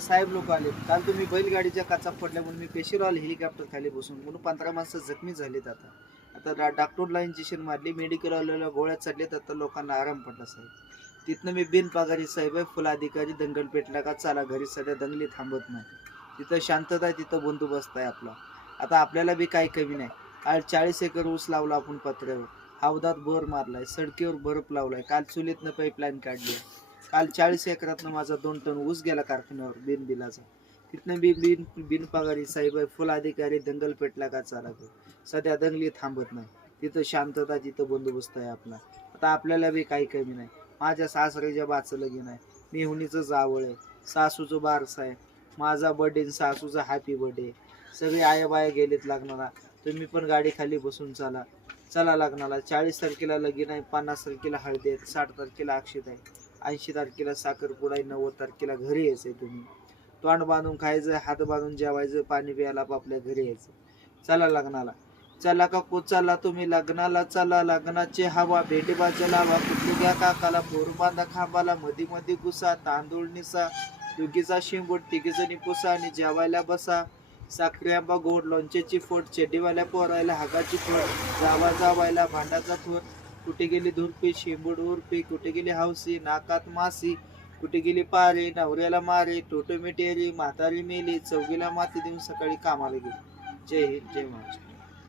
साहेब लोक आले. काल तुम्ही बैलगाडीच्या काचा पडल्या म्हणून मी पेशीवर आलो हेलिकॉप्टर खाली बसून म्हणून 15 माणसं जखमी झालीत. आता डॉक्टरला इंजेक्शन मारली, मेडिकल आलेल्या गोळ्या चढल्यात. आता लोकांना आराम पडला साहेब. तिथनं मी बिनपगारी साहेब आहे, फुल अधिकारी. दंगल पेटला का चला घरी, सध्या दंगली थांबत नाही. तिथं शांतता आहे, तिथं बंदोबस्त आहे आपला. आता आपल्याला बी काही कमी नाही. काल 40 एकर ऊस लावला आपण पत्र्यावर, हौदात बोर मारलाय, सडकीवर बर्फ लावलाय, काल चुलीतनं पाईपलाईन काढली. काल 40 एकरातनं माझा 2 टन ऊस गेला कारखान्यावर बिनबिलाचा. तिथनं बिनपगारी साहेब आहे, फुल अधिकारी. दंगल पेटला का चाला घर, सध्या दंगली थांबत नाही. तिथं शांतता, तिथं बंदोबस्त आहे आपला. आता आपल्याला बी काही कमी नाही. माझ्या सासऱ्याच्या बाचं लगीन आहे, मेहुणीचं जावळ आहे, सासूचं बारसं आहे, माझा बर्थडे, सासूचा हॅपी बर्थडे. सगळे आया गेलेत लग्नाला. तुम्ही पण गाडी खाली बसून चला लग्नाला. 40 तारखेला लगीन आहे, 50 तारखेला हळदी आहे, 60 तारखेला अक्षत आहे, 80 तारखेला साखरपुडा आहे, 90 तारखेला घरी यायचंय. तुम्ही तोंड बांधून खायचं, हात बांधून जेवायचं, पाणी प्यायला आपल्या घरी यायचं. चला लग्नाला. चला का कोचाला तुम्ही लग्नाला, चला लग्नाची हवा, भेटीबा चलावा. कुठली घ्या काकाला, पोर बांधा खांबाला, मधी मध्ये गुसा, तांदूळ निसा, दुगीचा शिंबूट, तिघीजणी पुसा आणि जेवायला बसा. साखरी आंबा गोड, लोणच्याची फोड, चेडीवाल्या पोरायला हागाची फोड, जावायला भांडाचा थोर. कुठे गेली धुरपी, शेंबूड उरपी, कुठे गेली हौसी, नाकात मासी, कुठे गेली पारे, नवऱ्याला मारे, टोटो मिटेरी, म्हातारी मेली, चौगीला माती देऊन सकाळी कामाला गेली. जय हिंद, जय महाराष्ट्र.